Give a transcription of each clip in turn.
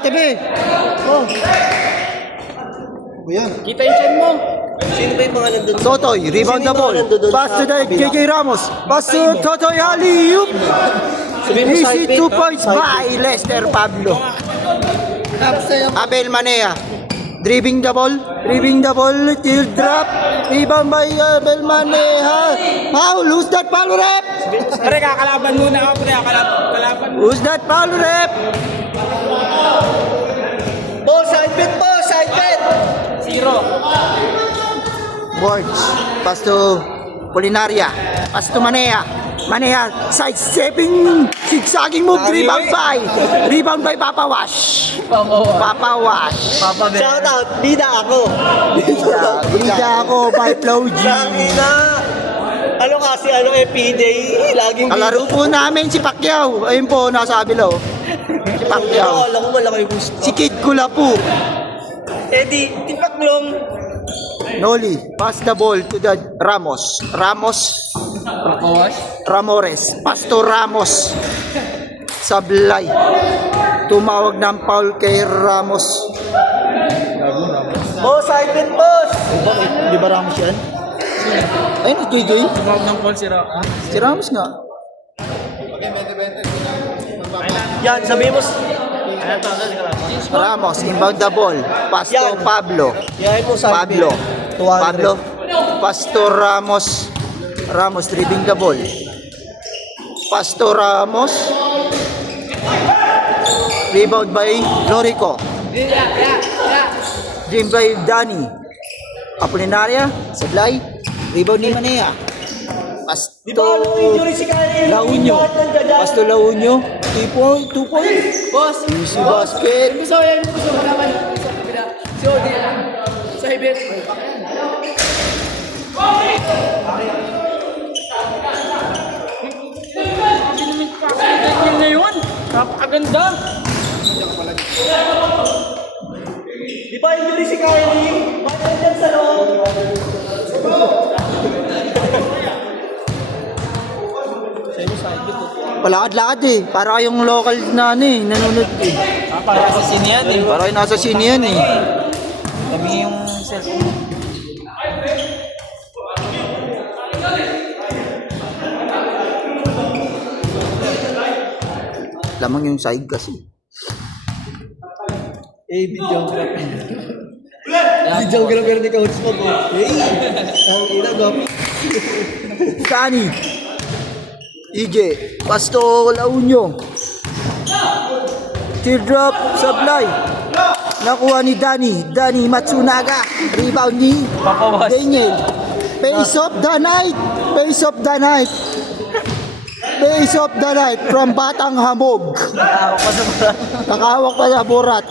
tabi. Oh. Ayan. Kita yung chan mo. Sino ba yung mga nandun? Totoy, rebound the ball. Pass to the JJ Ramos. Pass to Totoy, alley-oop. Easy 2 points by Lester Pablo. Abel Manea. Driving the ball, till drop. Rebound by Abel Manea. Foul, who's that foul rep? Pre, kakalaban muna ako, pre. Kalaban muna. Who's that foul rep? Ball, side bet po, side bet. 0. Boards. Pass to Polinaria. Pass to Manea. Manea, sidestepping, zigzagging move, rebound by Papa Wash. Papa Wash. Shout out, bida ako. Bida ako by Flow G. Tangina. Ano kasi, PJ, laging Kalaro po namin si Pacquiao. Ayun po, nasa kabila. Si Pacquiao. Alam ko malaki yung gusto. Si Kid Kulapu. Eddie, tipaklong. Noli, pass the ball to the Ramos. Ramores. Pass to Ramos. Sablay. Tumawag ng foul kay Ramos. Boss, side bet, boss. Bakit? Di ba Ramos yan? Ayun, JJ. Tumawag ng call si Ra. Si Ramos nga. Yan, sabi mo. Ramos, inbound the ball. Pass to Yan. Pablo. Yan mo, side Pablo. bet. 200. Pablo. Pass to Ramos. Ramos driving the ball. Pass to Ramos. Rebound by Lorico. Dream by Danny. Apolinaria. Sablay. Rebound ni Manea. Pass Di to ba ano injury si Kyle? Launyo. Pass to Launyo. 2 point. Boss. Easy basket. Gusto ko naman. Si Odi. Sa Hibet. Ganyan na yun. Napakaganda. Di ba injury si Kylie? Bakit dyan sa loob? Palakad-lakad eh. Para kayong local na nanonood eh. Para sa sinian eh. Para kayo nasa sine yan eh. Kami yung cellphone. Lamang yung side kasi. Videographer. Videographer ni Coach mo po. Ang ina, gabi. Kani. EJ. Pasto Launyo. Teardrop. Sablay. Nakuha ni Danny Matsunaga. Rebound ni Daniel. Pace of the night. Pace of the night from Batang Hamog. Nakahawak pa sa burat.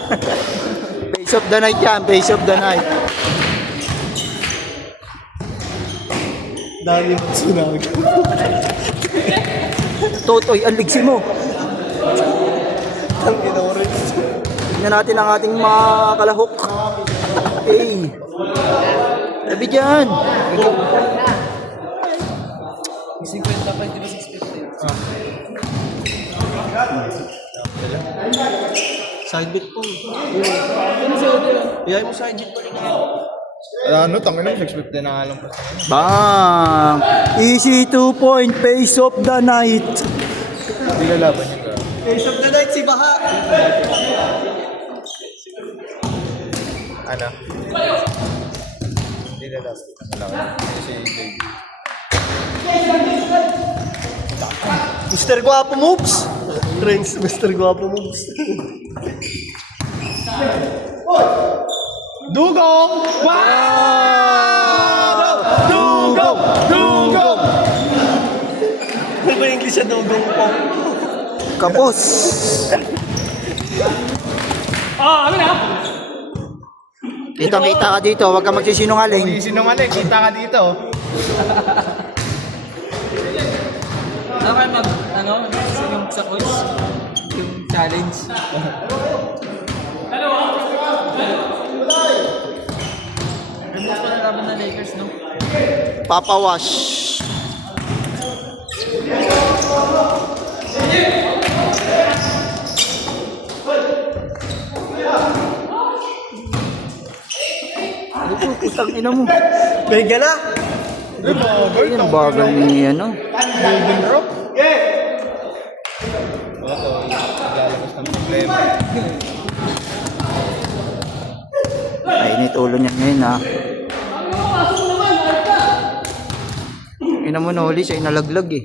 Pace of the night yan. Pace of the night. Dami mo tsunami. Totoy, ang ligsi mo. Ang ina, orange. Tignan natin ang ating mga kalahok. Hey. Sabi dyan. 55, di ba 650? Side bet po. Iyay mo side bet pa rin yan. Ano, tangin na, 650 na nga lang. Bang! Easy 2 point. Pace of the night. Hindi lalaban yun. Face of the night si Baha. Ano? Hindi lalaban. Ano lang. Kasi JB. Mr. Guapo moves. Trends, Mr. Guapo moves. Dugong! Wow! Dugong! Ano ba yung English sa dugong po? Kapos. Ano na? Kitang-kita ka dito. Huwag ka magsisinungaling. Sinungaling, kita ka dito. Ano kayo yung sa quiz? Yung challenge? Ganda pa na laban ng Lakers, no? Papa Wash. Putang ina mo. May gala. Yan bagal ni ano. Golden Rock. Oo, lalabas ng problema. Mainit ulo niya ngayon ha. Ina mo na huli siya inalaglag eh.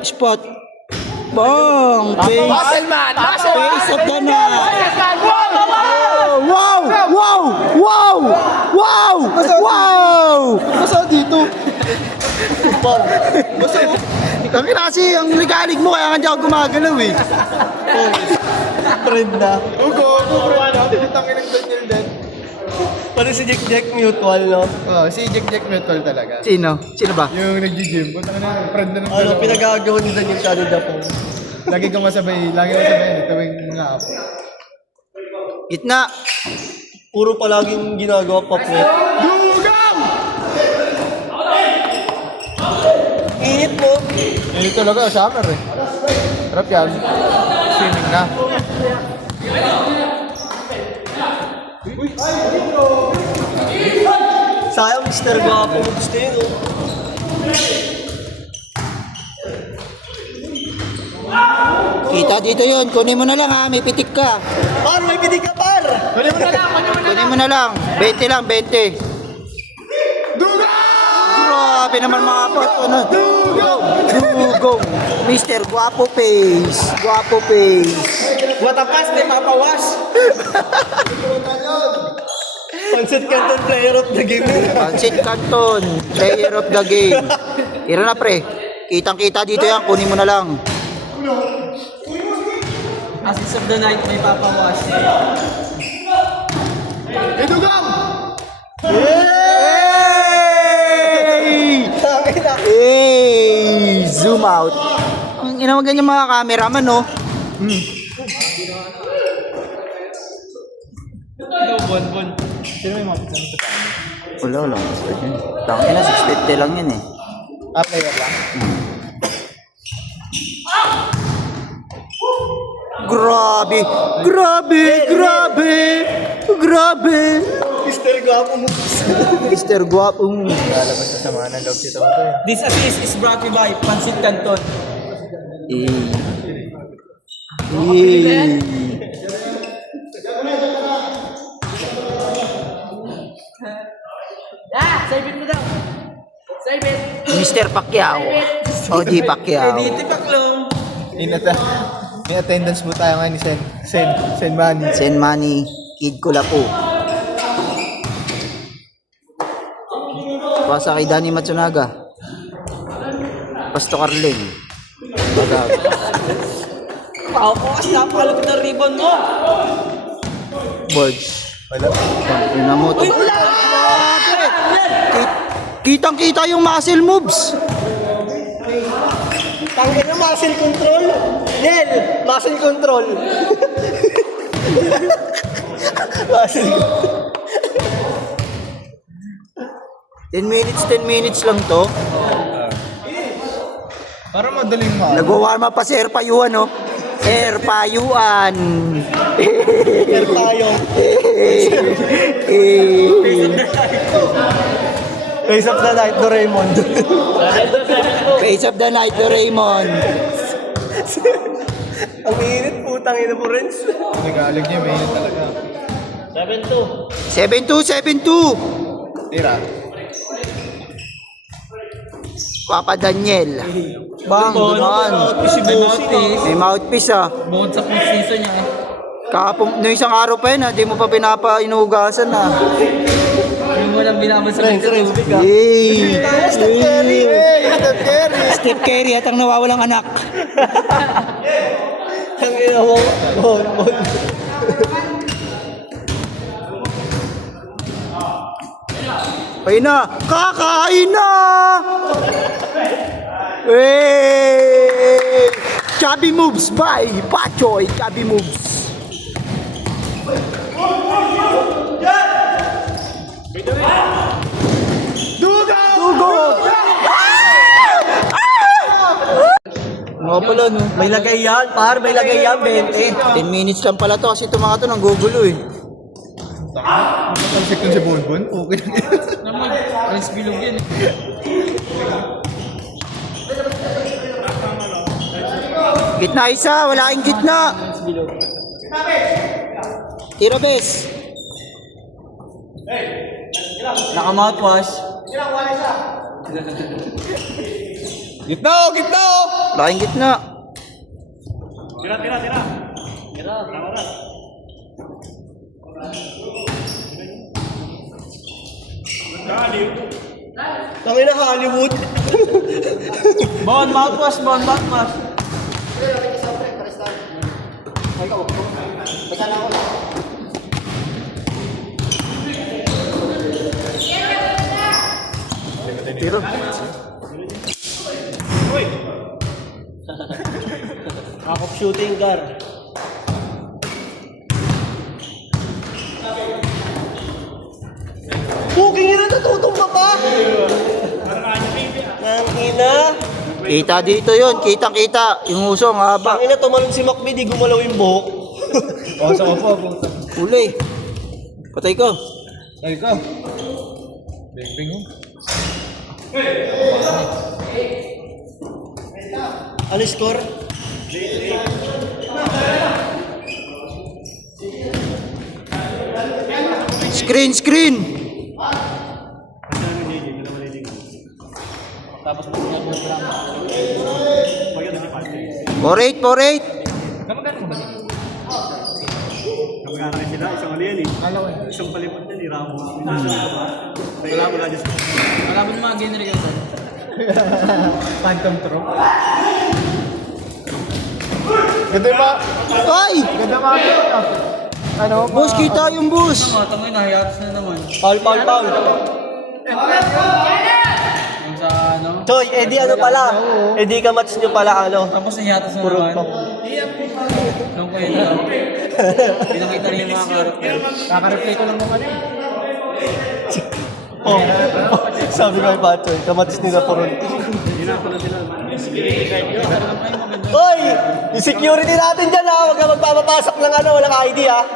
Spot. Bang! Face of the night. Wow! Wow! Wow! Wow! Wow! Basta dito. Kami kasi ang ligalig mo kaya nga di ako gumagalaw eh. Friend na. Ugo, bro, ano? Tinatangin ng Daniel din. Pati si Jack Mutual, no? Oh, si Jack Metal talaga. Sino? Sino ba? Yung nag-gym. Punta ka na, friend na ng Ano, dalawa. pinagagawa ni Daniel Canada po. Lagi kang masabay tuwing nga ako. Gitna. Puro palaging ginagawa pa po. Dugang! Init mo. Eh, talaga, summer eh. Sarap yan. Swimming na. Sayang, Mr. Guapo. Gusto yun, oh. Kita dito yun. Kunin mo na lang ha. May pitik ka. Par, may pitik ka, par! Kunin mo na lang. 20 lang, 20. Grabe naman mga pato na. Dugong. Mr. Guapo Face. Guapo Face. Matapas, di papawas. Pansit Canton player of the game. Pansit Canton. Player of the game. Tira na pre. Kitang kita dito yan. Kunin mo na lang. Assist of the night, may papawash. Dugang! Hey! Hey! Zoom out. Ang inawag ganyan mga cameraman, no? Ikaw, Bonbon. Wala. Tangin na, 650 lang yan eh. Player lang. Grabe! Mr. Guapo mo. Mr. Guapo. Lalabas na sa mga ng loob si Toto eh. This assist is brought to you by Pansit Canton. Eh. Save it mo daw. Save it. Mr. Pacquiao. O di Pacquiao. Dito paklong. May attendance po tayo ngayon ni Sen Manny. Sen Manny. Kid Kulapo. Pasa kay Danny Matsunaga. Pasto Carling. Bagag. Papawas, napalot na ribbon mo. Borge. Wala. Tangina mo to. Kitang-kita yung muscle moves. Tangin na muscle control. Nel, muscle control. Muscle control. 10 minutes lang to. Para madaling mo. Nag-warm up pa si Air Payuan, no? Air Payuan. Pero tayo. Face of the night, Doraemon. Face of the night, Doraemon. Ang init, putang ina po, Renz. Nagalig niya, mainit talaga. 7-2. Tira. Papa Daniel. Bang, gano'n. Si Bossy. May mouthpiece ah. Bukod sa post-season niya. Kahapon, no isang araw pa yun ah. Di mo pa pinapainugasan ah. Yung mo lang binabasa Renz, Renz, big ka. Yay! Steph Curry. Steph Curry at ang nawawalang anak. Ang ina mo. Kain na! Kakain na! Hey! Chubby moves by Pachoy. Chubby moves. Dugo! Mga pala no. May lagay yan, par. May lagay yan, 20. 10 minutes lang pala to kasi itong mga to nanggugulo eh. Matalsik lang si Bonbon. Okay na yun. Naman, alas bilog yan. Gitna isa, wala kang gitna. Tiro bes. Naka-mouthwash. Gitna oh! Gitna oh! Wala kang gitna. Tangina Hollywood. Bon, mouthwash, bon, mouthwash. Tiro. Akop shooting car. Puking yun, natutumba pa! Ang ina. Kita dito yun, kitang-kita. Yung uso, ang haba. Ang ina, tumalon si Macmi, di gumalaw yung buhok. Pasa ka pa, puta. Uli. Patay ko. Ay ka. Bing oh. Ano score? Screen, screen. For eight, for eight. Kamag-anak sila, isang ali yan eh. Isang palipot yan eh, Ramos. Kaya mo na dyan. Alam mo yung mga generic ito. Phantom throw. Ganda ba? Ay! Ganda ba? Ano? Boss, kita yung boss. Mga tangay na, hiatus na naman. Foul, foul, foul. Yung sa ano. Choy, edi ano pala? Edi ka match nyo pala ano? Tapos na hiatus na Puro naman. pop. Nung kayo na. Pinakita rin yung mga character. Kaka-replay ko lang naman eh. Oh, sabi ko kay Pachoy, kamats nila Poron. Hoy! Yung security natin dyan ha! Huwag ka magpapapasok ng ano, walang ID ha!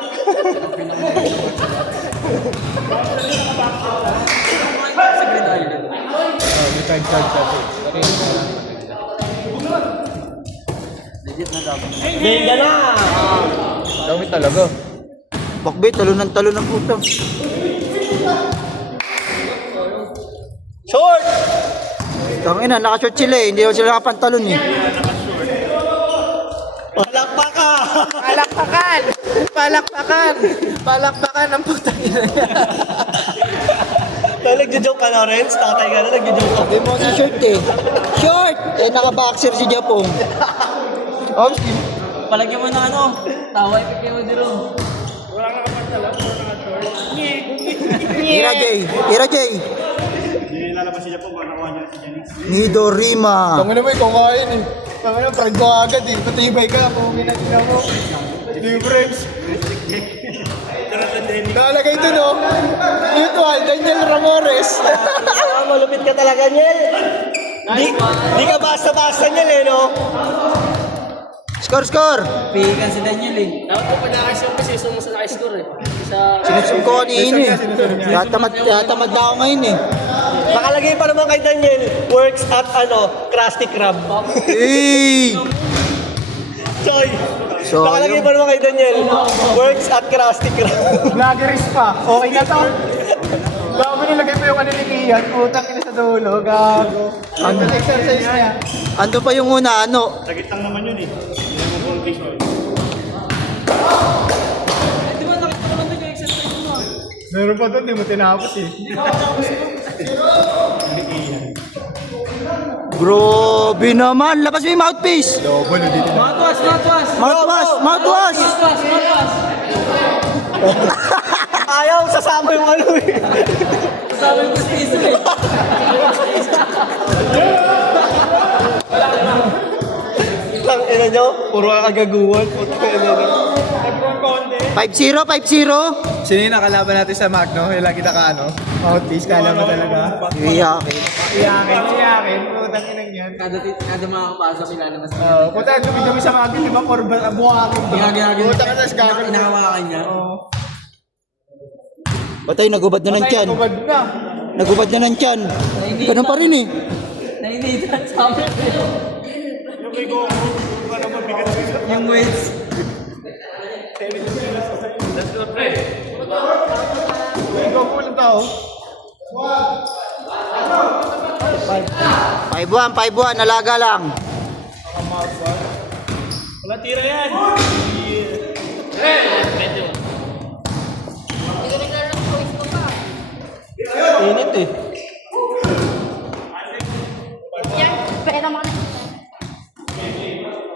Sa Green Island. May time card kasi. Legit na dapat. Ganda na! Dami talaga. Bakbit, talo ng puto. Short! Tangina, naka-short sila eh. Hindi naman sila nakapantalon eh. Palakpak ka! Palakpakan! Palakpakan! Palakpakan ang putang ina niya. Nagjo-joke ka na, Renz? Tatay ka na, nagjo-joke ka. Sabi mo si short eh. Short! Eh, naka-boxer si Japong. Palagyan mo na ano. Tawa ipipin mo dito. Ira J. Ira J. Hindi lalabas siya po, nakuha niya si Janice. Nidorima. Tangin na mo ikaw kain eh. Tangin na, pride ko agad eh. Patibay ka, pumina mo. Difference. Nalagay dun oh. Mutual, Daniel Ramores. Ah, malupit ka talaga, Niel! Di ka basta-basta, Niel eh, no? Score, score! Pihikan si Daniel eh. Dapat po panakas yung kasi sumusunod na score eh. Sa Sinusum ko kanina eh. Tatamad na ako ngayon eh. Nakalagay pa naman kay Daniel, works at ano, Krusty Krab. Hey! Choy! So, Nakalagay pa naman kay Daniel, works at Krusty Krab. Vloggeris pa. Okay na to. Bago nilagay mo yung ano ni Kian, putang ina sa dulo, gago. Ano exercise niya? ando pa yung una, ano? Sagit lang naman yun eh. Hindi mo ball case mo. Di ba nakita ko naman yung exercise mo ah. Meron pa doon, di mo tinapos eh. Grabe naman. Labas mo yung mouthpiece. Double, hindi tinapos. Mouthwash, mouthwash. Mouthwash, mouthwash. Mouthwash, mouthwash. Ayaw, sasama yung ano eh. Sabi ko space eh. Tang ina nyo, puro kagaguhan. Putang ina nyo. 5-0, 5-0. Sino yung nakalaban natin sa Magno? Yung lagi naka ano? Mouthpiece, kala mo talaga. Iyakin. Iyakin. Putang ina yan. Kada makakapasok sila naman sa Puta, dumi-dumi sa Magno, di ba? Buhangin. Ginagin. Putang ina, tas gagawin. Inahawakan niya. Oo. Patay, nagubad na ng tiyan. Kubad na. Nagubad na ng tiyan. Ganun pa rin eh. Nainitan sa amin. Yung kay Goku, para mabigat siya. Yung weights. Ikaw po lang tao. 5-1, 5-1, nalaga lang. Wala tira yan. Init eh.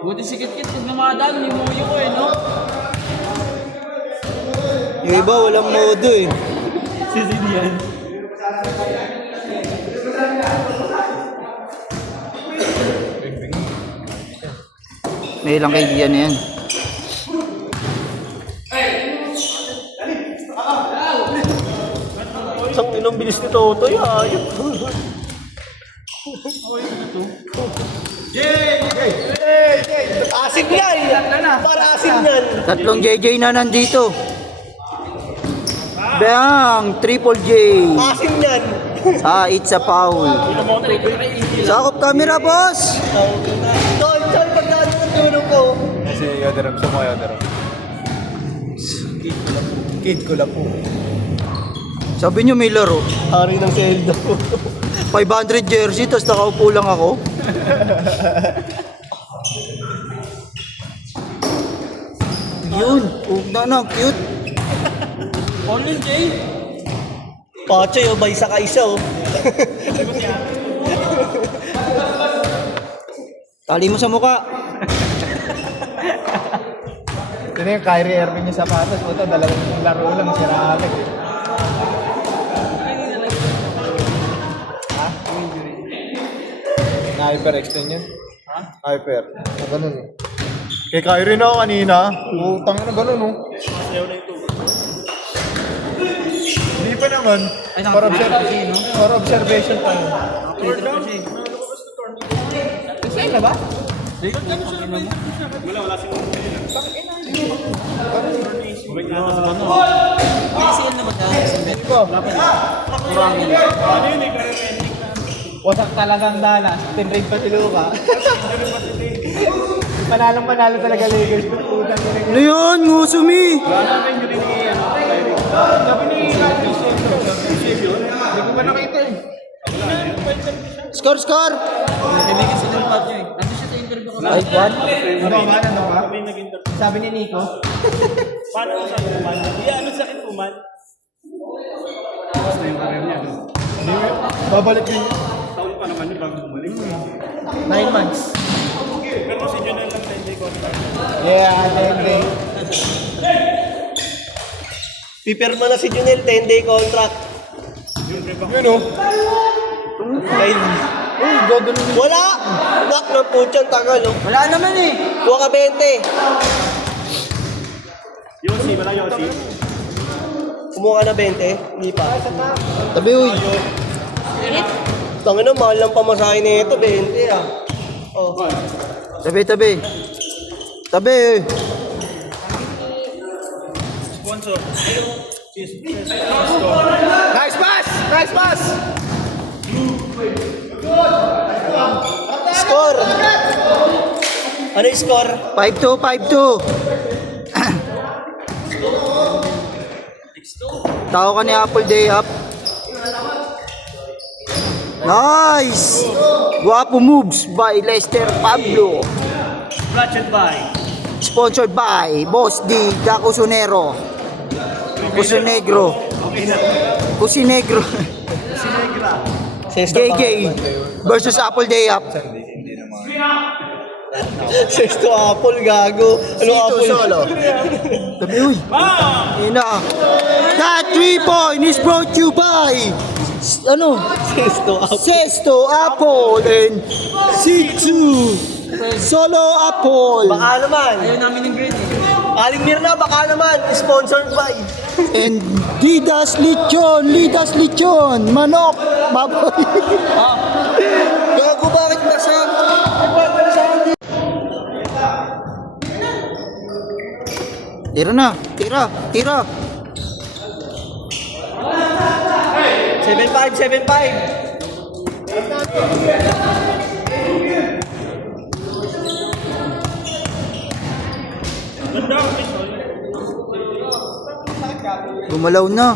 Buti si Kit-Kit pag namadaan, limuyo ko eh, no? Yung iba, walang modo eh. Sisid yan. May ilang kaibigan na yan. Isang inong bilis ni Totoy, ayun. Asin yan! Para asin yan! Tatlong JJ na nandito. Bang! Triple J. Asin yan! It's a foul. Sakop camera, boss! Tol, pagkaan mo ng tulong ko. Kasi Yoderam, sa mga Yoderam. Kid ko lang po. Sabi nyo may laro. Hari ng Zelda. 500 jersey, tapos nakaupo lang ako. Yun, na, cute. All in, Jay. Pachoy, oh, bay sa kaisa, oh. Tali mo sa muka. Ito na yung Kyrie Irving yung sapatos. Ito, dalawang laro lang. Sira ate. Ha? Na-hyper-extend yun? Ha? Hyper. Ganun eh. Kay Kyrie na ako kanina. Utang na ganun oh. Hindi pa naman. For observation pa yun. Saan na ba? Wala si Goku. PCL naman daw. Ano yun eh, kaya Wasak talagang danas. 10 rate pa si Luka. Panalang-panalo talaga Lakers. Utang na rin. Ano yun, Ngusumi? Sabi ni hindi ko ba nakita eh. Score, score! Nabigyan sila ng badyo eh. Nandun siya sa interview ko. 5-1? Ano ba? Sabi ni Nico. Paano ko sa kuman? Iya, ano sakit kuman? Basta yung karir niya. Babalik din. Taon pa naman yun bago bumalik. 9 months. Pero si Junel lang 10 day contract. Yeah, 10 day. Pipirma na si Junel, 10-day contract. Yun oh. Kyle. Uy, gagawin. Wala! Knock ng putyang tagal, oh. Wala naman eh. Kuha ka 20. Yossi, wala Yossi. Kumuha ka na 20. Hindi pa. Tabi, uy. Tangin na, mahal lang pamasahe na ito, 20 ah. Oh. Tabi, tabi. Tabi. Sponsor. Nice pass! Nice pass! Score! Ano yung score? 5-2, 5-2. Tao ka ni Apple Day Up. Nice! Guapo moves by Lester Pablo. Brought by. Sponsored by Boss D. Da Cusinero. Cusinegro. Cusinegro. JJ versus Apple Day Up. Sesto Apple, gago. Ano Apple? Solo. Tabi, uy. Ina. That 3-point is brought to you by Sesto Apple. Sesto Apple and Sitsu Solo Apple Baka naman. Ayaw namin ng green eh. Aling Mirna, baka naman. Sponsored by. and Lidas Lechon, manok, baboy. Gago, bakit nasa? Tira na, tira. Gumalaw na.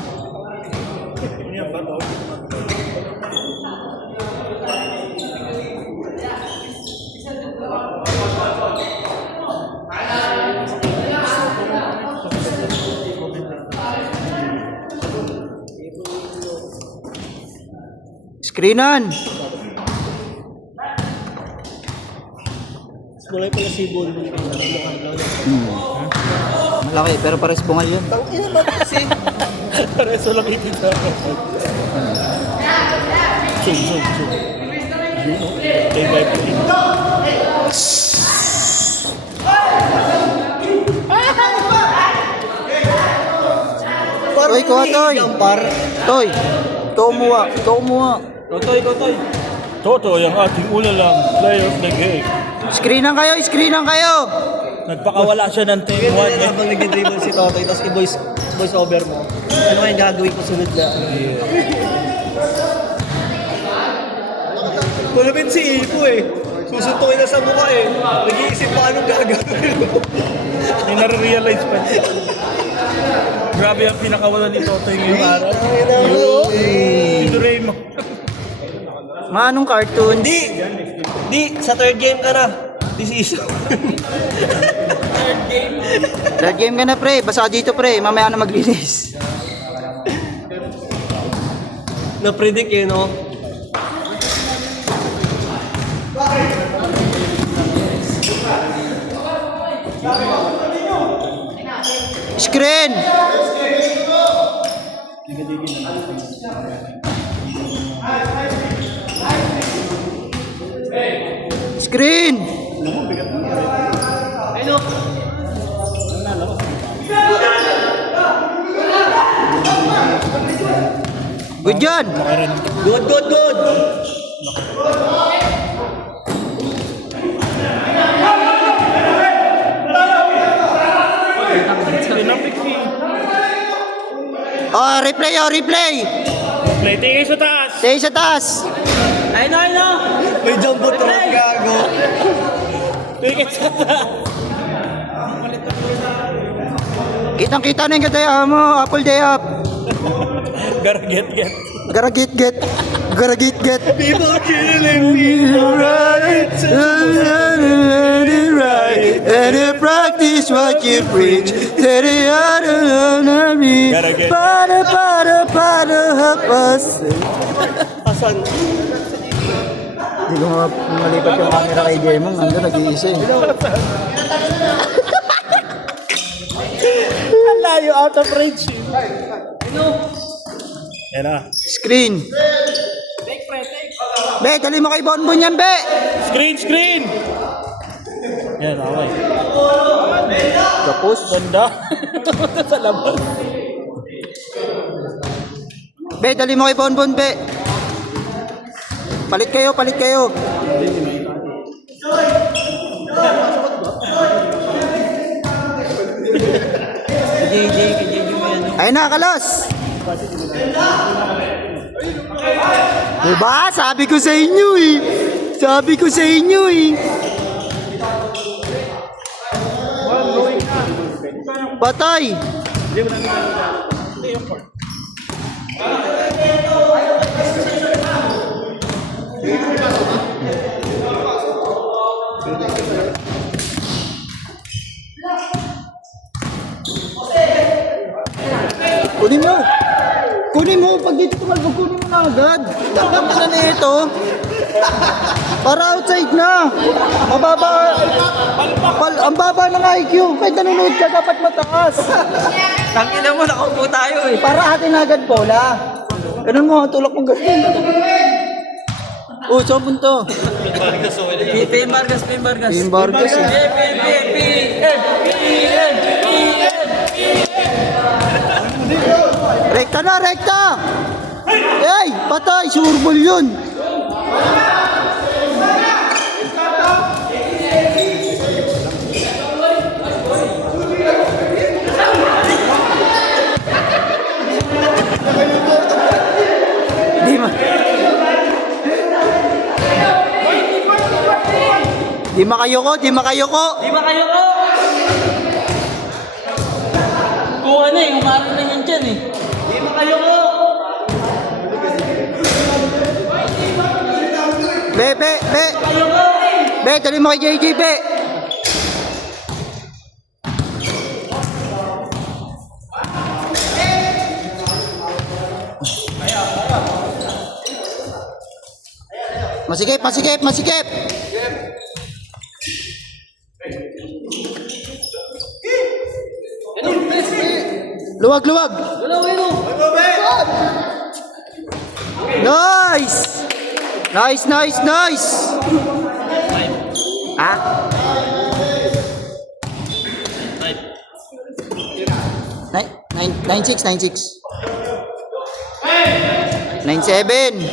Screenan. Mulay pala si Bondo. Malaki, pero pares bungal yun. Tang ina ba kasi? Pareso lang ito sa Zoom. Kay Vibe. Toy, kuha, Toy. Toy. Tomuha. Kotoy. Toto, yung ating ulalang player of the game. Screenan kayo. Nagpakawala siya ng team 1 eh. Habang nag-dribble si Totoy, tapos i-voice over mo. Ano kayong gagawin ko sunod na? Malapit si Ipo eh. Susuntukin na sa mukha eh. Nag-iisip pa anong gagawin mo. May nare-realize pa niya. Grabe ang pinakawala ni Toto ngayong araw. Si Doraemon. Manong cartoon. Di, sa third game ka na. This is Third game ka na, pre. Basta ka dito, pre. Mamaya na maglinis. na-predict eh, no? Screen. Screen. Good yan. Good. Oh, replay. Play, tingin sa taas. Stay sa taas. Ayun na. May jumbo truck gago. Tingin sa taas. Kitang-kita na yung kataya mo. Apple day up. Gotta get. Gotta get. People killing me. Right. And you practice what you preach. Gotta get. Para hapas. Asan? Hindi ko malipat yung camera kay Jemong. Nandun, nag-iisa eh. Ang layo, out of reach. Yan na. Screen. Be, dali mo kay Bonbon yan, be. Screen. Yan, okay. Tapos. Ganda. Sa labas. Be, dali mo kay Bonbon, be. Palit kayo. JJ mo yan. Ayun na, kalos. Diba? Sabi ko sa inyo eh. Patay. Kunin mo. Pag dito tumalbog, kunin mo na agad. Dapat na ito. Para outside na. Ang baba ng IQ. Kahit nanonood ka, dapat mataas. Tangina mo, nakaupo tayo eh. Para atin agad bola. Ganun mo, tulak mo ganun. Saan punto? PM Vargas. Team Vargas eh. Rekta! Hey, patay! Surbol yun! Di makayoko, di makayoko. Di ba kayo ko? Kung ano eh, umarap na yun dyan eh. Di ba kayo ko? Be. Kayo ko! Be, tuloy mo kay JJ, be. Masikip. Luwag. Nice. Ah? 9-6. 9-7.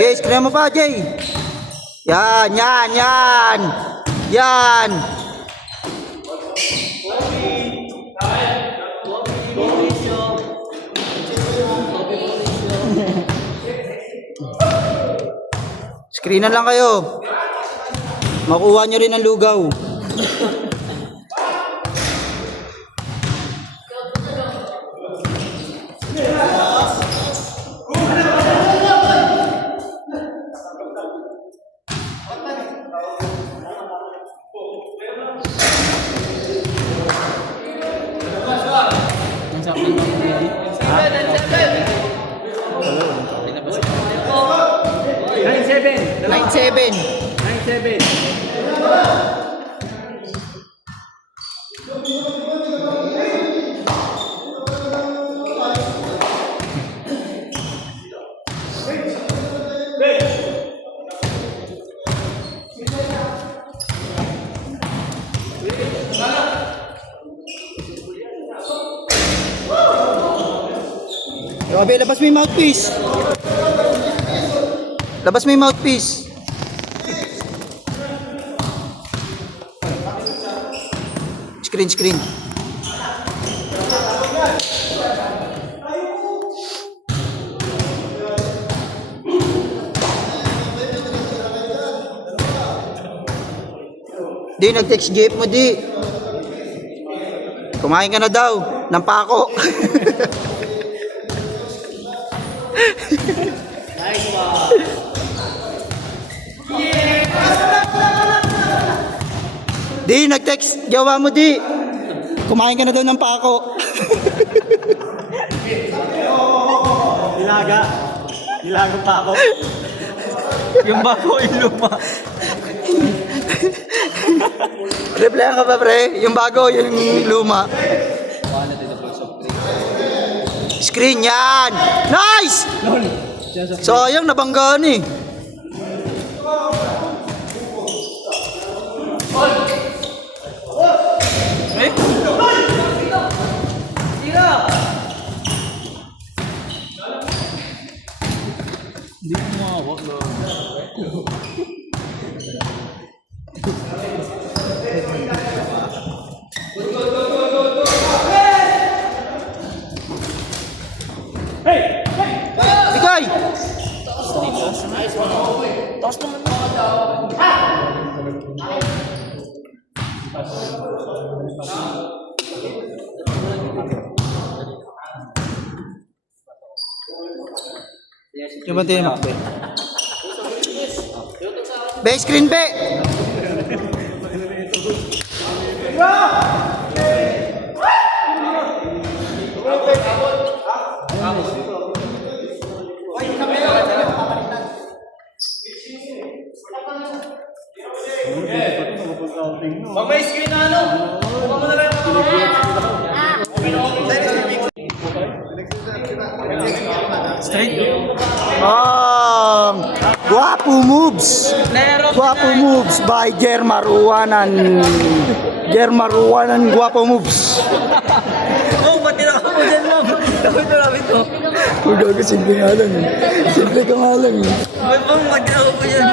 Guys, kaya mo pa, Jay. Yan. Screenan lang kayo. Makuha nyo rin ang lugaw. Ang sakit ng baby. 9-7. Grabe, labas mo yung mouthpiece. Screen. Di, nag-text Jeep mo, di. Kumain ka na daw ng pako. Di, nag-text jowa mo, di. Kumain ka na daw ng pako. Nilaga pa ako. Yung bago yung luma. Replyan ka pa, pre. Yung bago, yung luma. Screen yan. Nice! Sayang, nabanggaan eh. Bigay! Yung ba tayo makbe? Be, screen be! Pag may screen na ano, buka mo na lang yung Bang! Guapo Moves. Guapo Moves by Germaruanan. Germaruanan Guapo Moves. Oh, ba't tinaka mo dyan, ma'am? Lapit to. Udah ke simple nga lang eh. Simple ka nga lang eh. Ma'am, ba't tinaka mo dyan?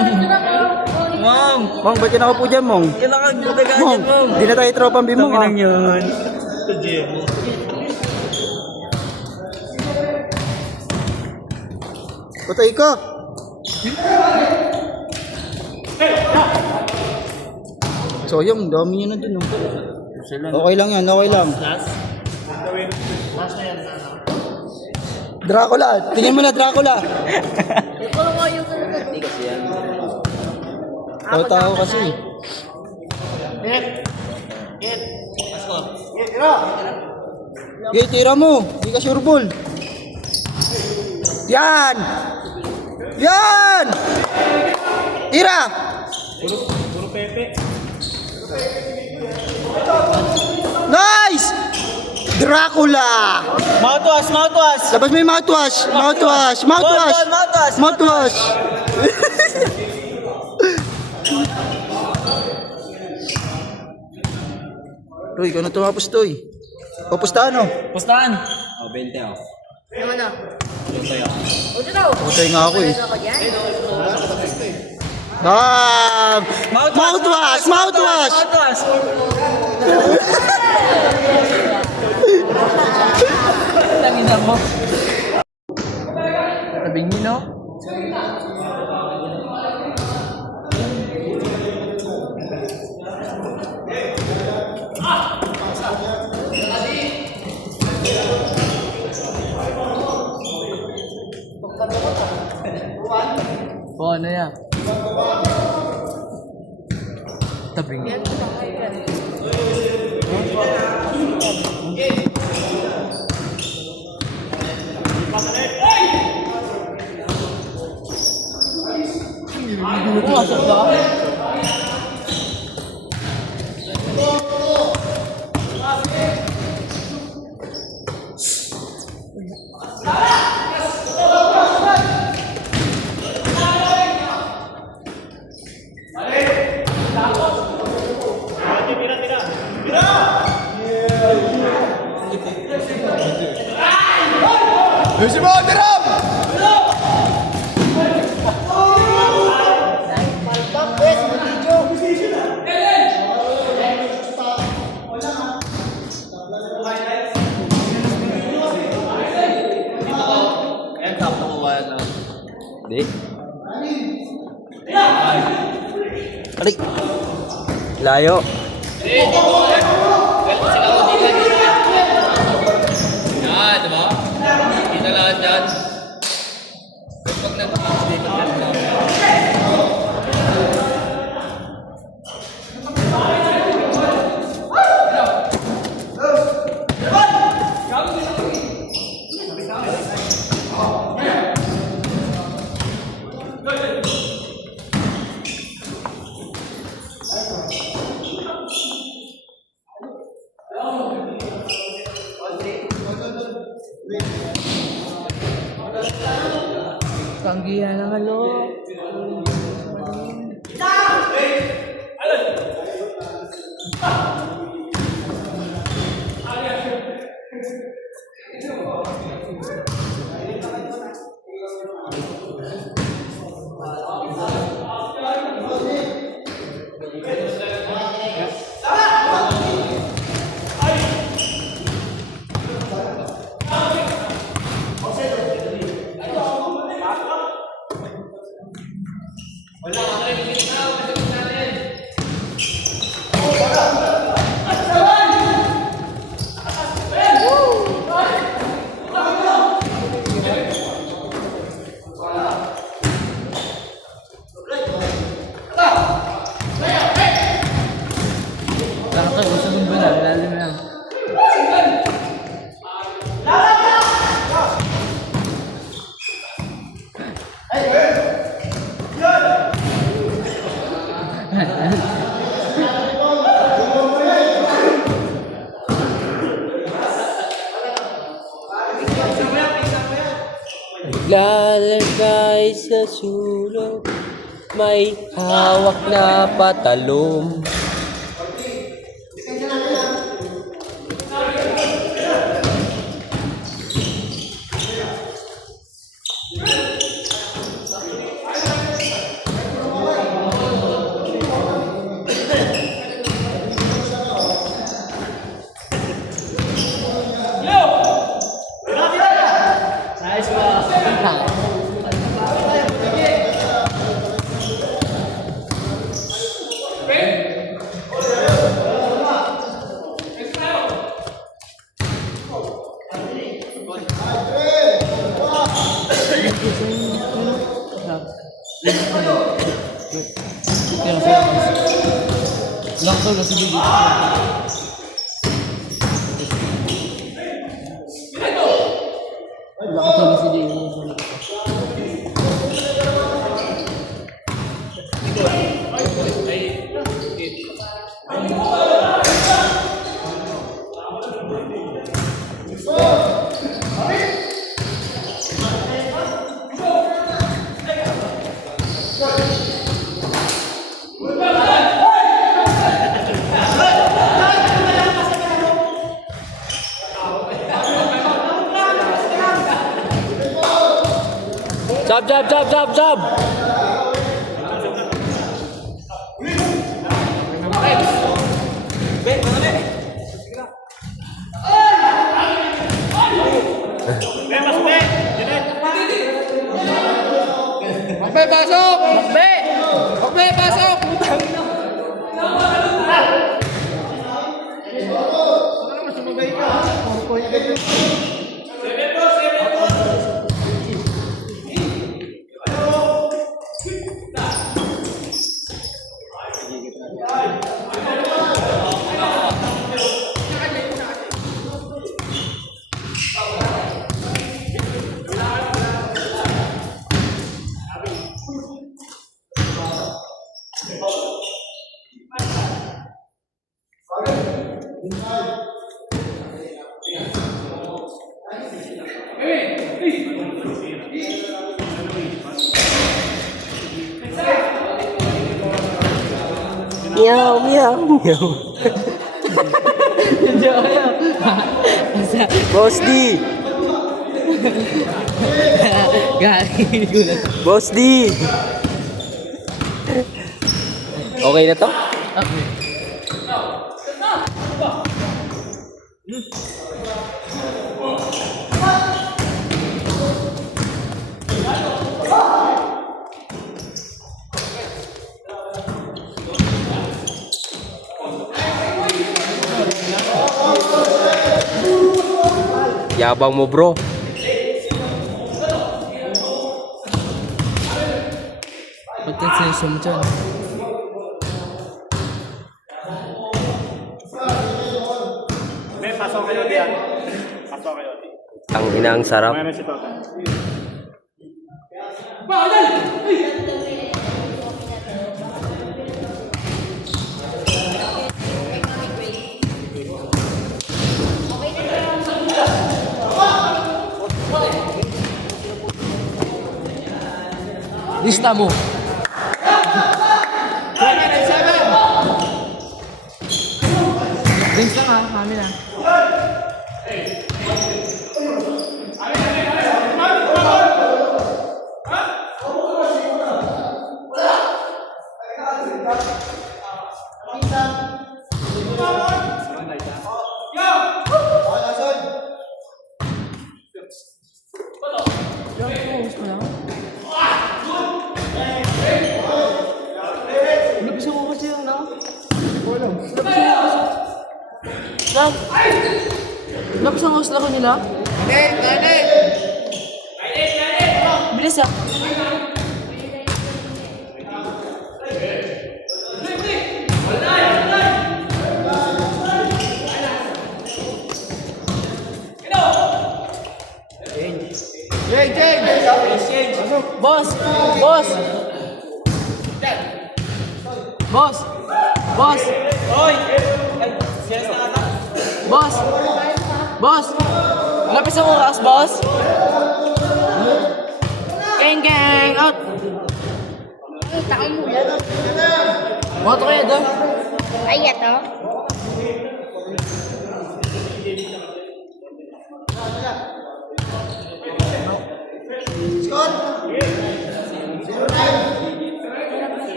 Ma'am, Mong, ba't ka po dyan, Mong? kailangan dagaan Mong, yan, ma'am. di na tayo tropang bimong ha. yun. Patay ka. So yung dami yun na dun. Oh. Okay lang yan, okay lang. Dracula, tingin mo na Dracula. Tao kasi. Tira mo. Di ka sure ball. Yan! Yan! Tira! Puro pepe. Nice! Dracula! Mouthwash, mouthwash! Labas mo yung mouthwash! Mouthwash! Mouthwash! Mouthwash! Mouthwash! Uy, ikaw na tumapos to eh. O, pustahan o. Pustahan! Oh, 20 ako. Putay nga ako eh. Ah! Mouthwash! Mouthwash! Mouthwash! Tangina mo. Tabing niyo, no? Oh, ano yan? Tabing. Ayusin mo, Tiram! Hindi. Alik! Layo. Yan, diba? Kita lahat yan. Pag Kanggihan ng halo. Lalagay sa sulok, may hawak na patalom. Jab! Meow, meow, meow. Boss D. Boss D. Okay na to? Yabang mo, bro. Pagkat sinisyo mo dyan. Ang ina, ang sarap. Lista mo. Drinks lang ha, kami na. Lapis ang host laro nila? Bilis ah. Boss! Boss! Boss! Boss! Boss! Boss! Lapis ang oras, boss! Gang, gang, out! Moto kaya doon? Ay, ito.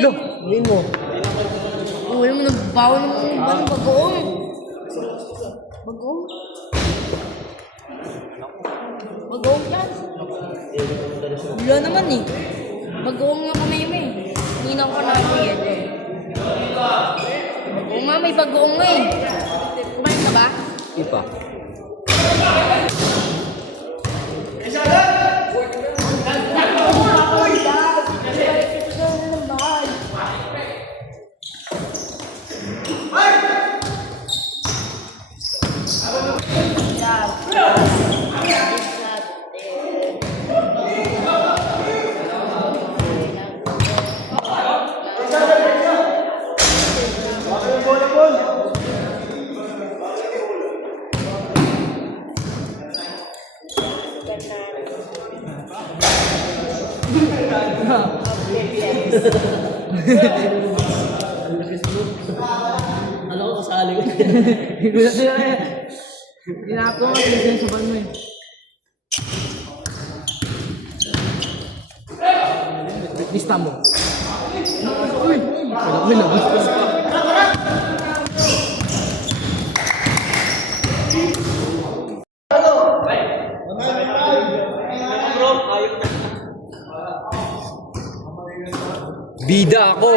Look, ngayon mo. Uy, mo nagbawa ng iba ng bagoong. Bagoong? Bagoong yan. Wala naman eh. Bagoong nga kami yun eh. Ninang ko natin yan. Oo nga, may bagoong nga eh. Kumain ka ba? Ipa. Ano ko kasali ko? Gulat din ako eh. Tinapos ko kasi yung saban mo eh. Lista mo. Uy! Wala ko lang. Bida ako.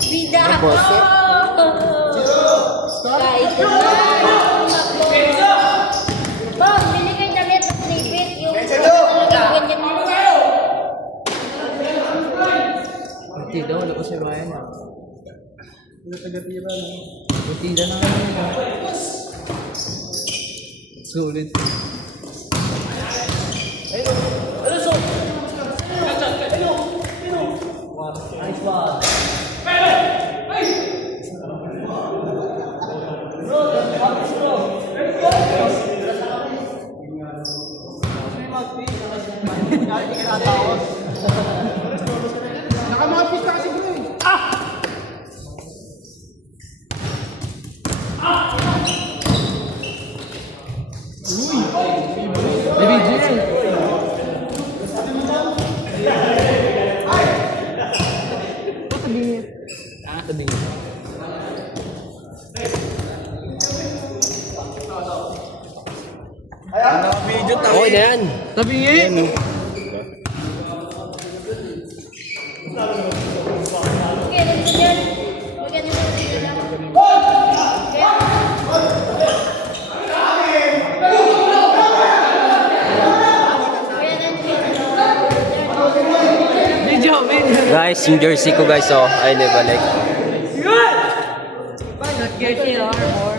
Bida ako! Kahit naman. Bang, bili kayo damit at snipit. Yung ganyan mo sa'yo. Buti daw, wala ko si Ryan ah. Buti na lang yun. Sulit. Okay na yan. Tabingi! Okay, ganito yan. Ganito mo dito lang. Video, video! Guys, yung jersey ko guys, oh. I never like. Not guilty, Arbor.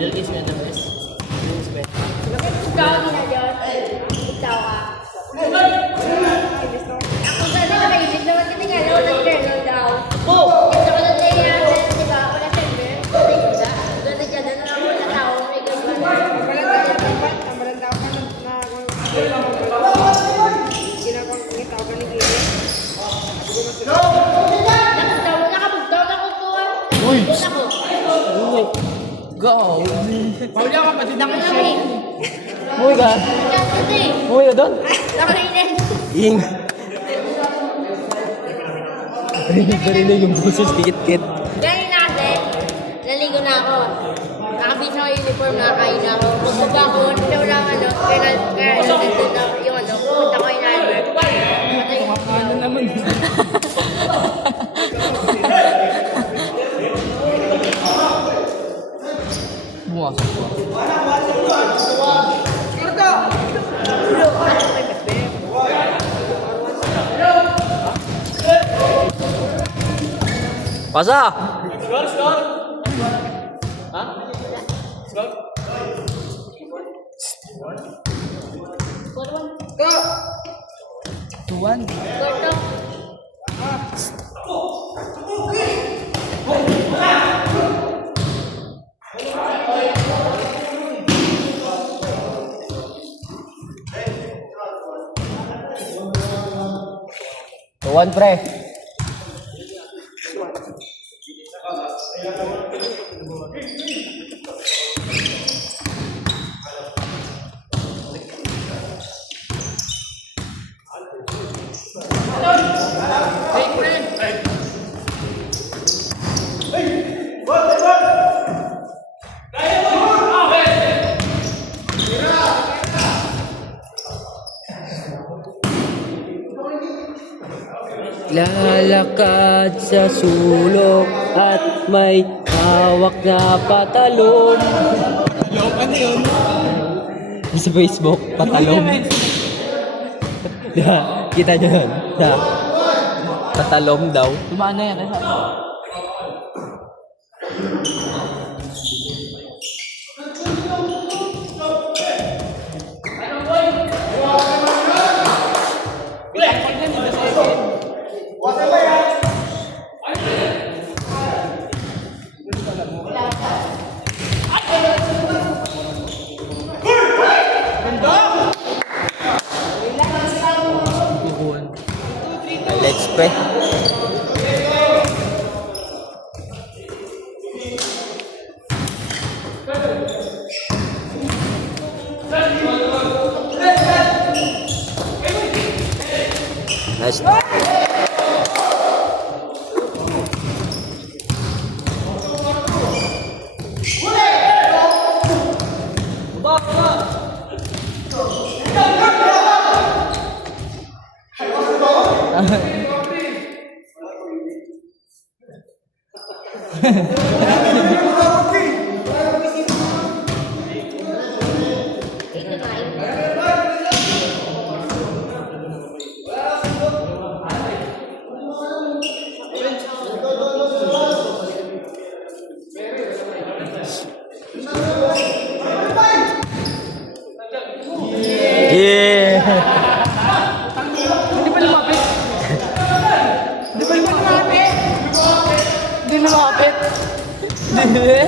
Nilagay siya ng best. Ikaw, ginagawa. Ikaw ka. Ako sana nakaisip naman kasi nga daw nag-journal daw. Ito ko na niya, di ba? Wala siyempre. Wala siya. Doon siya doon na mga tao. May gagawin. Nakabugtaw na ko po. Uy! Ako. Go! Pauli ako kapatid ako lang eh. Umuwi ka? Kasi, Umuwi ka doon? nakarinig. Ing. Rinig yung buses, dikit-kit. Ganyan na kasi, naligo na ako. Nakabit na ako yung uniform, nakakain na ako. Magbaba ako, nila lang ano, kaya nandun na yung ano, pumunta ko yung Albert. Patay ko. Ano naman? Bumasok ko. Pasa! Score 1. 2-1. Gordo. Tuwan, pre. Lalakad sa sulok at may hawak na patalon. Ano yun? Sa Facebook, patalon. Kita nyo yun? Patalon daw. Tumaan na yan. Let's pre. Nice. Yeah. Hindi pa lumapit. Hindi pa lumapit. Hindi lumapit. Hindi.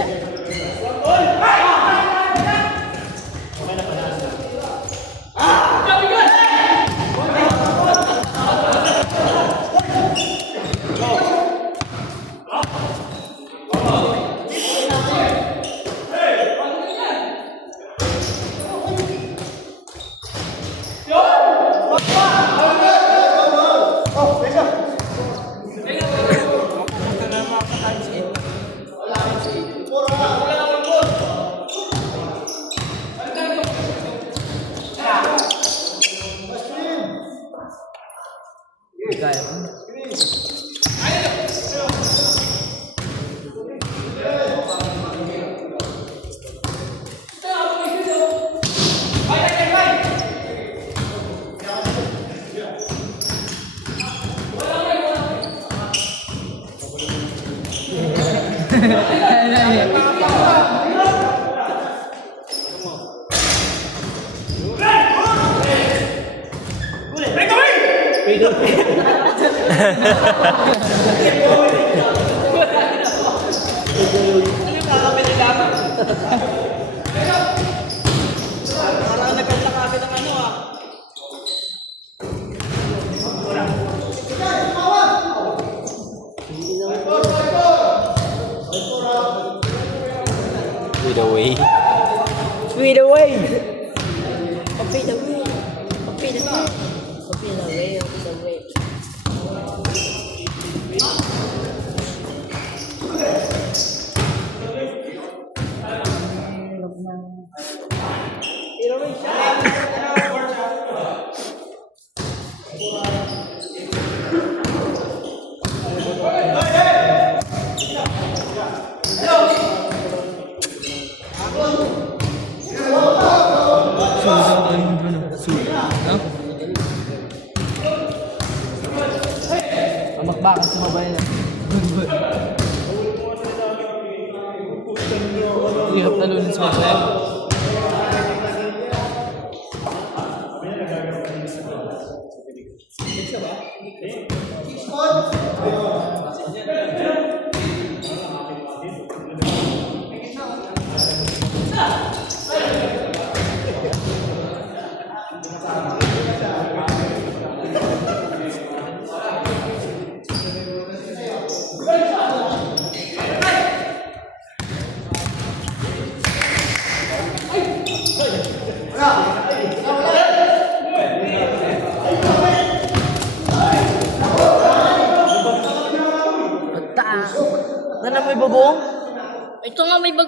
With away. Speed away! Papi the way. Papi the way. Papi the way. Papi the way. Bakit sumabay na? Hirap talunin sumabay.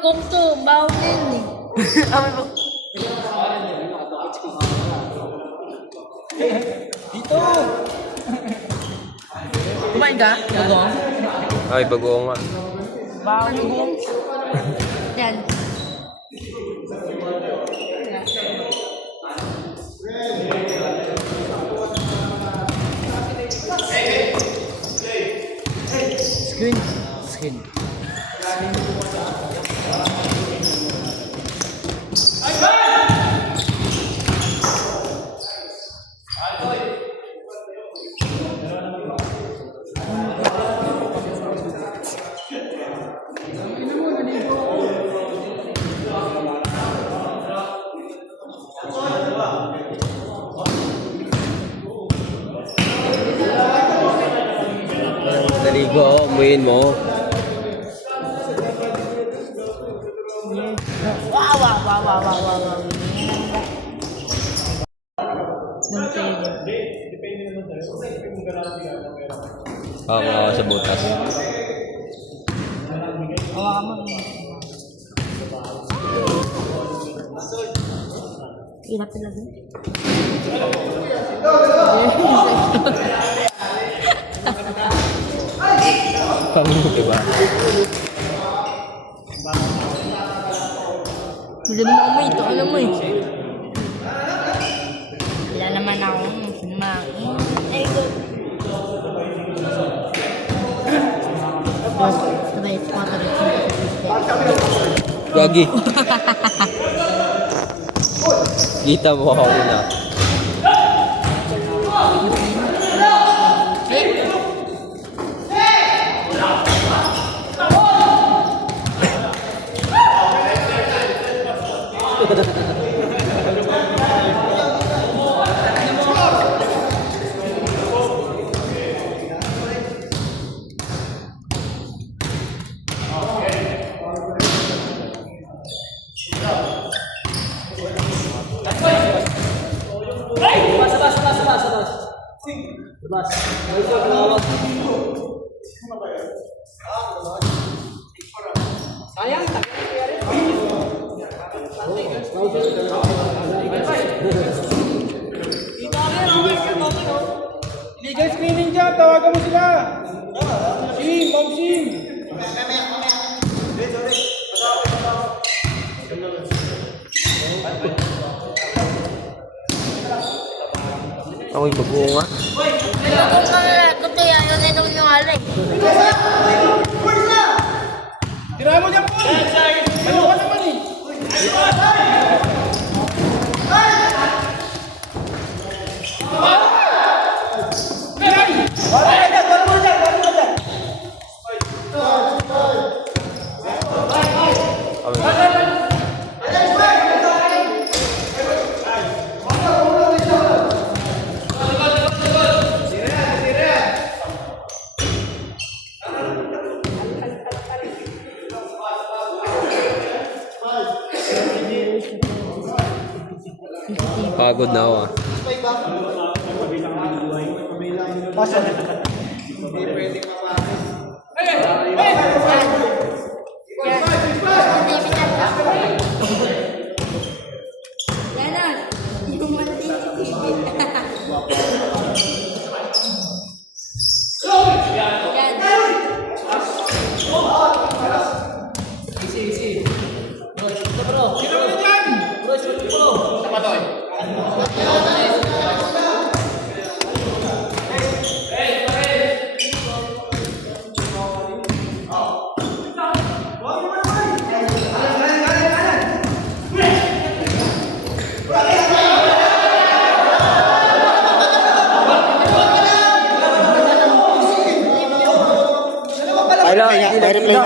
cook to. Bawal din eh. Kumain ka? Gagawin? Ay, bagoong nga. Yan. Skin. Naligo, umuyin mo. Wow. Oo, sa butas. Hirap talaga. Diba? Hindi mo amoy ito. Alam mo eh. Wala naman ako. Sinamain. Ay, good. Sabay, water. Gagi. Kita mo ako na. Legal screening dyan, tawagan mo sila. Sim, Ma'am Sim. Ako'y bagoong nga. Kung mga kuto yan, yun ito yung alay. Tira mo dyan po. Ano ka naman eh? Pagod na ako ah. Ganon. Yung mati. Replay na.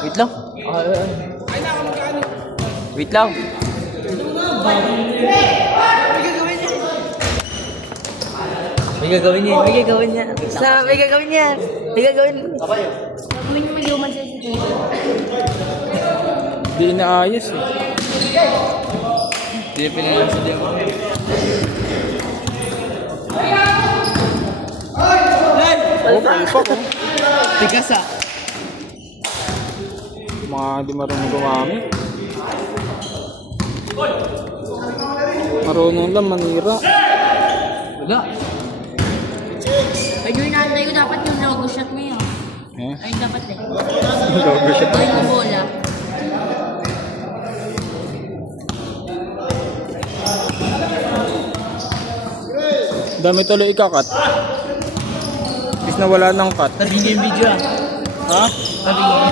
Wait lang. Wait lang. May gagawin niya. May gagawin niya. Sa, may gagawin niya. May gagawin. Gagawin mo yung sa situation. Hindi inaayos eh. Hindi pinalang sa demo. Okay, pa ko. Tigas ah. Mga hindi marunong gumamit. Marunong lang manira. Wala. Ay, yung inaantay ko dapat yung logo shot mo yun. Eh? Ay, dapat eh. Logo siya. Ay, yung bola. Dami tuloy ikakat. Bis na wala ng cut. Tabi niya yung video ah. Ha? Tabi niya.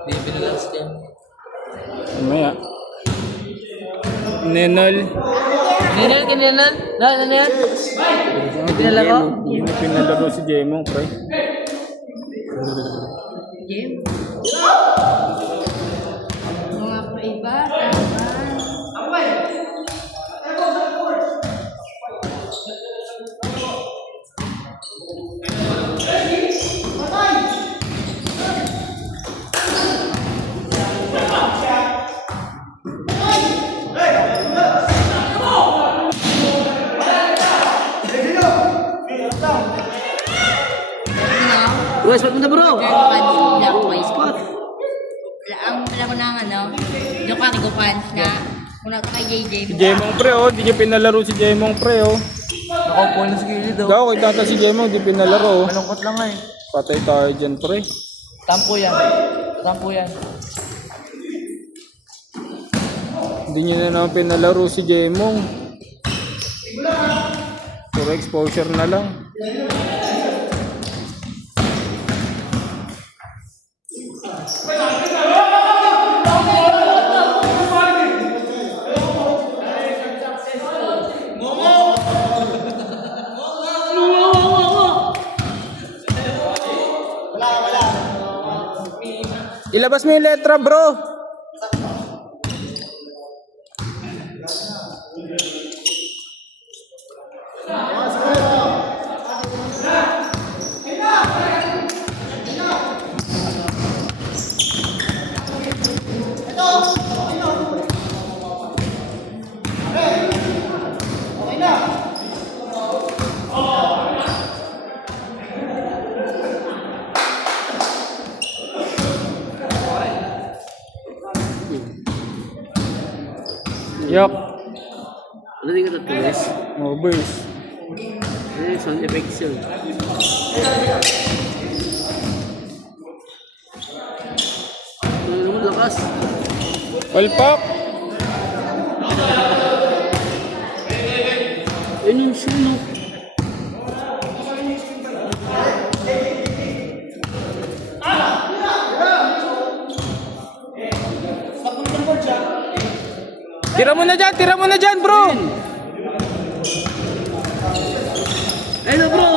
Hindi pinalang sa demo. Mamaya. Nenol. Kinilal, kinilal. Ano na yan? Pinalaro? Hindi pinalaro si Jemong, pre. Game. Mga pa-iba, tama. Wes, ba't mo na bro? Black boys. Ang laro ng ano, yung cargo pants na una ka kay JJ. Si Jemong, pre, oh. Hindi niya pinalaro si Jemong, pre, oh. Nakaupo na sa gilid oh. Daw, kita ta si Jemong, hindi pinalaro, oh. Malungkot lang nga eh. Patay tayo dyan, pre. Tampo yan. Tampo yan. Hindi niya na naman pinalaro si Jemong. Puro exposure na lang. Ilabas mo yung letra, bro. Yok. Ano din ka tatulis? Oh, boys. Ano yung sound effects yun? Ano naman lakas? Palpak. Yun yung sino? Tira mo na dyan, bro. Ayun na bro!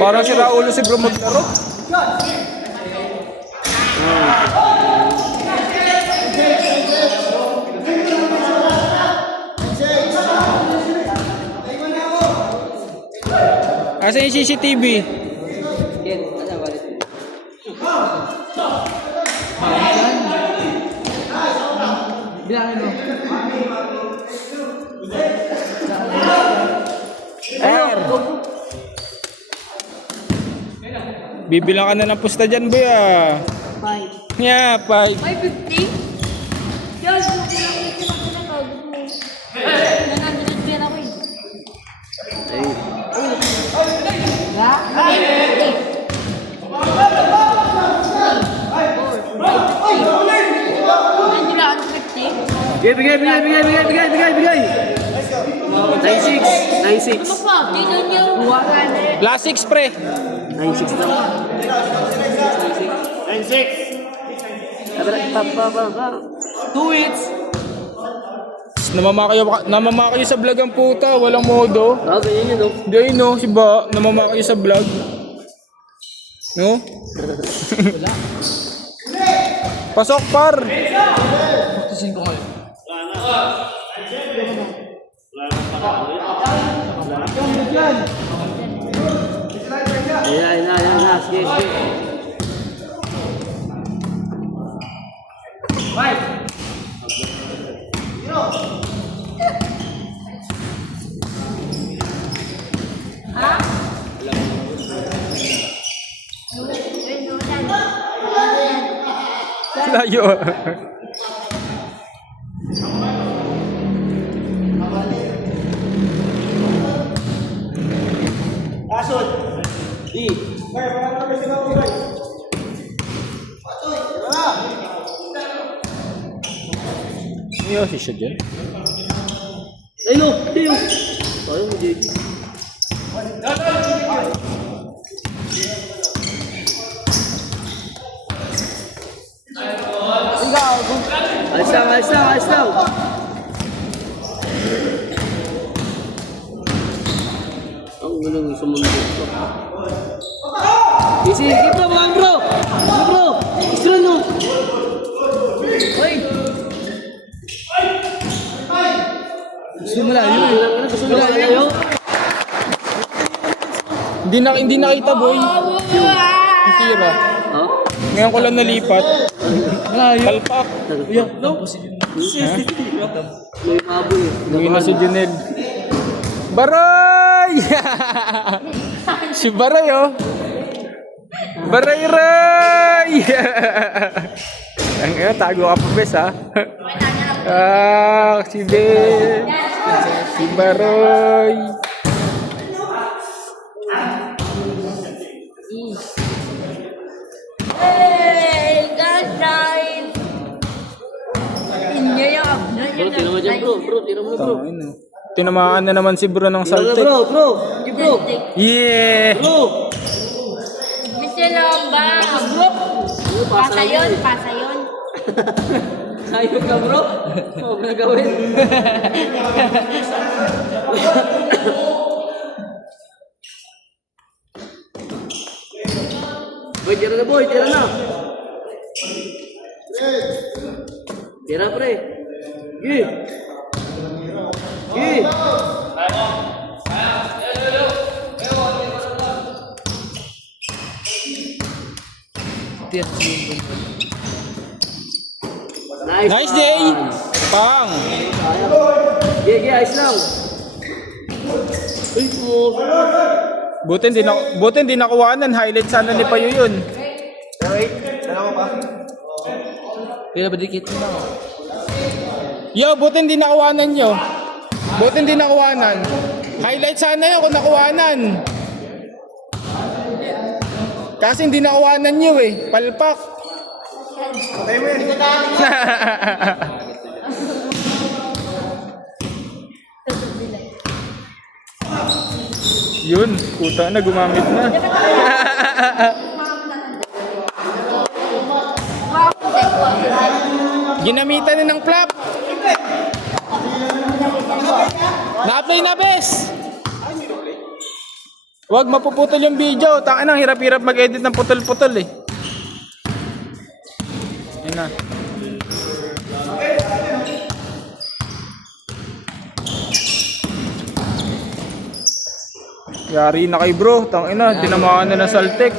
Parang si Raulo si bro maglaro. Asan yung CCTV? Bilangin mo. R. Bibilang ka na ng pusta dyan, boy, ah. 5. Yeah, 5. 550? Yun, nanandun pera ko eh. Ha? 550. Bigay! 9-6. 9-6. Ano pa? Dito niyo. Buwagan eh. Last 6 pre. 9-6 na. 2 hits. Namamakayo sa vlog ang puta, walang modo. Ah, ganyan yun, no? Gay no, si Ba, namamakayo sa vlog. No? Pasok par. Practicein ko ngayon. Ayan. Sige. Layo. Iyo si siya dyan. Ayun. Ayaw mo, JB. Ayos lang. Ang gulang sa mundo ito. Easy, keep bro, mga bro! Bro! Extra no! Hoy! Gusto mo layo? Hindi nakita boy. Ang tira. Ha? Ngayon ko lang nalipat. Palpak. May maboy eh. Hindi na si Junel. Baray! Si Baray oh. Baray! Ang tago ka pa bes ha. Si Ben. Si Baray. Hey, guys, guys. Inyayap. Bro, tira mo dyan bro. Tira mo bro. Tinamaan na naman si bro ng saltek. Bro. Yeah! Bro! Mr. Lomba. Pasa yun. Ayun ka bro. Huwag na gawin. Boy, tira na boy. Tira na. Tira pre. Gi. Nice day! Pang! Gi, ayos lang. Uy, Buti hindi nakuhanan. Highlight sana ni Payo yun. kaya ba dikit mo lang? Yo, buti hindi nakuhanan yo. Buti hindi nakuhanan. Highlight sana yun kung nakuhanan. Kasi hindi nakuhanan nyo eh. Palpak. Okay mo yan. Yun, puta na, gumamit na. Ginamitan na ng flap. Na-apply na, bes. Huwag mapuputol yung video. Taka na, hirap-hirap mag-edit ng putol-putol eh. Yun na. Yari na kay bro. Tangina, tinamaan na ng saltek.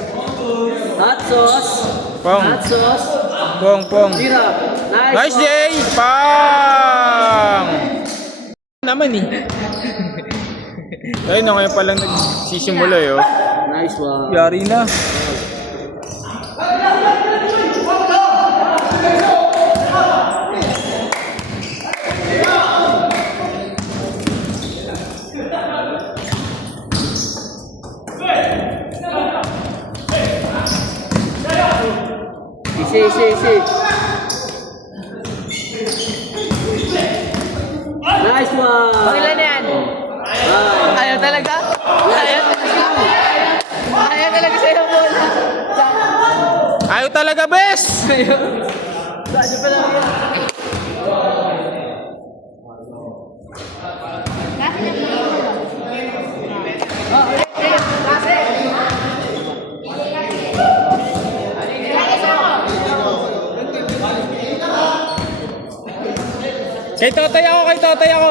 Hot sauce. Pong. Hot sauce. Pong. Tira. Nice day! Pang! Naman eh. Ayun na ngayon palang nagsisimula eh. Oh. Nice one. Yari na. Easy. Nice one. Ilan na yan? talaga, best! Kay Totoy ako, kay Totoy ako.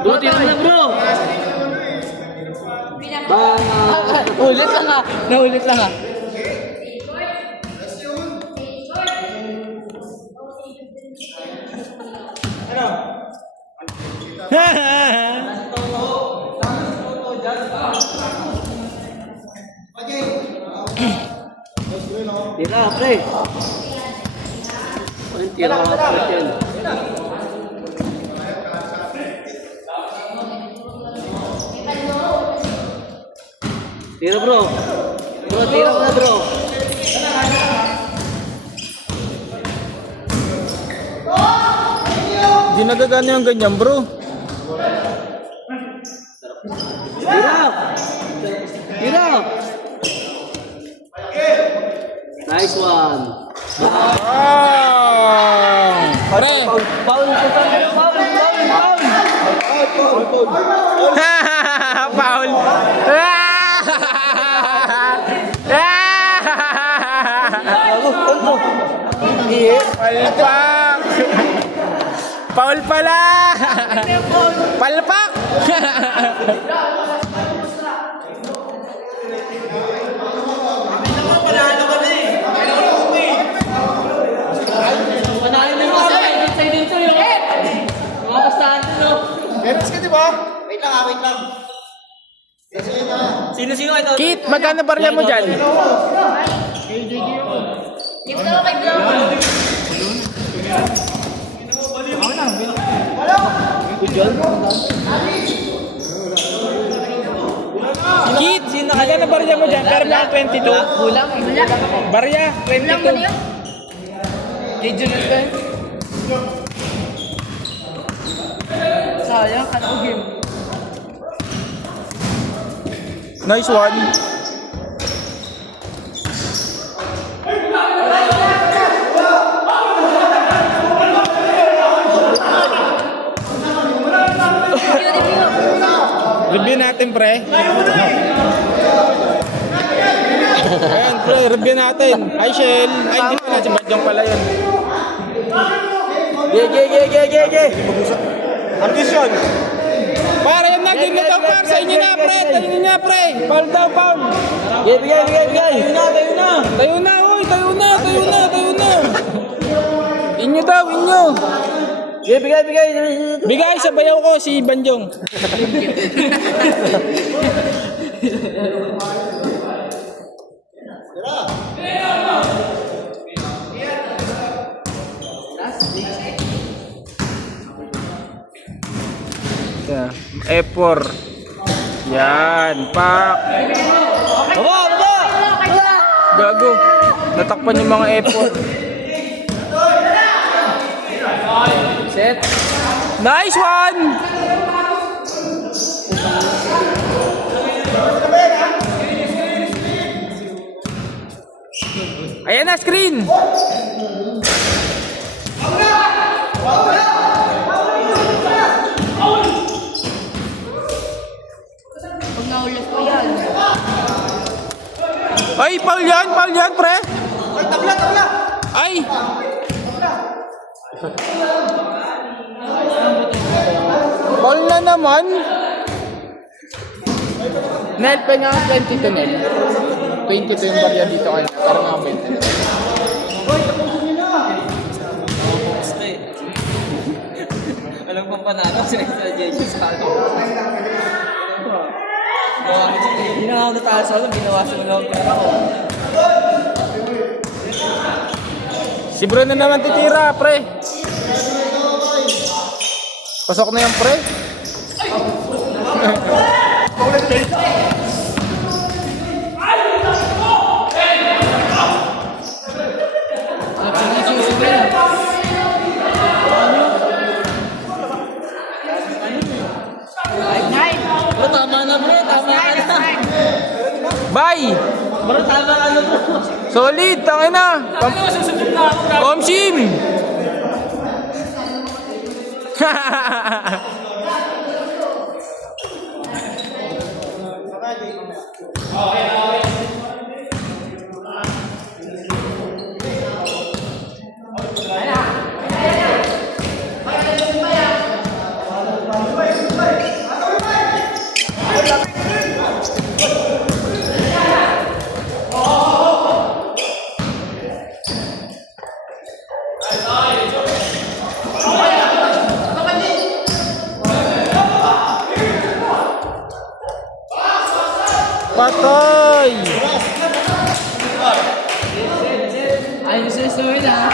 Bro, tira mo na bro! Ulit lang ah. Naulit lang ah. Tira, pre. Tira ka, pre. Yan. Tira bro. Bro, tira mo na bro. Di nagagana yung ganyan, bro. Tira! Tira! Nice one. Wow! Pre! Foul. Foul! Palpak! Foul pala! Palpak! Panalo na yung isa. Side dito yung mga bastahan to, no? Meron ka, di ba? Wait lang. Sino ito? Kit, magkano barya mo dyan? Dito ako kay Blo. Kit, magkano barya mo dyan? Pero lang 22. Kulang. Barya, Bilang mo na 22. yun? Legion na ito. Sayang, ano game? Nice one. Review natin, pre. Ayan, pre, review natin. Hi, Shell. Ay, hindi pala, si Badjong pala yun. Yeah. Ambisyon. Para yan na, game na daw, par. Sa inyo na, pre. Tayo na, pre. Foul daw, foul. Bigay. Tayo na, oy. Tayo na. Inyo daw, inyo. Bigay. Bigay, sabayaw ko si Banjong. F4. Yan, pak. Baba! Gago. Natakpan yung mga F4. Set. Nice one! Ayan na, screen! Pag naulit ko yan. Ay, foul yan, pre! Ay, tabla! Ay! Foul na naman! Nel, pa nga 22 Nel. 22 yung barya dito kanina. Parang mga 20. Alam kong panalo sila sa JJ sa ano. Hindi na ako nataas ako, ginawa sa mga pera ko. Si Bro na naman titira, pre! Pasok na yan, pre! Bye! Solid, tangin na! Komsim! Patay! Ay, susunod ah.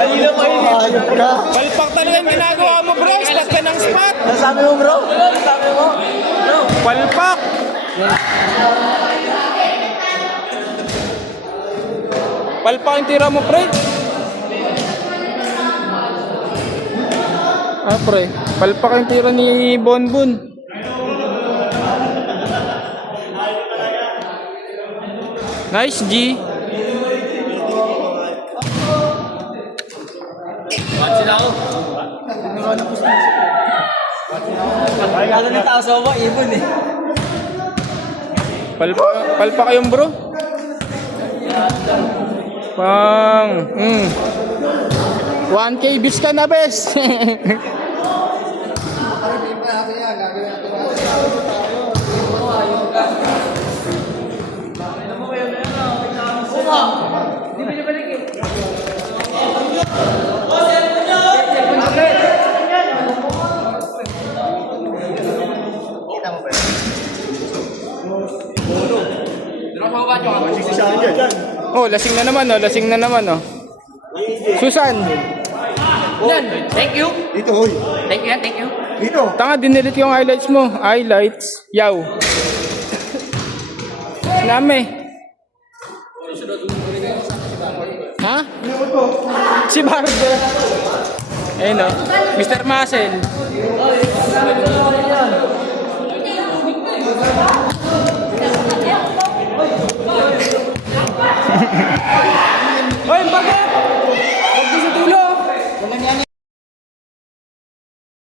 Kanina pa yun. Ayop ka. Palpak talaga yung ginagawa mo, bro. Spot ka ng spot. Nasabi mo, bro? Nasabi mo? Palpak! Palpak yung tira mo, pre. Ah, pre. Palpak yung tira ni Bonbon. Nice, G. Kaya na tao sa mo, ibon eh. Palpak yung bro. Pang. 1K bis ka na, bes. Oh, lasing na naman, oh. Lasing na naman, oh. Susan. Yan, thank you. Dito, hoy. Thank you, thank you. Dito. Tanga, dinilit yung highlights mo. Highlights. Yaw. Sinami. Ha? Si Barber. Ayun, oh. Mr. Muscle.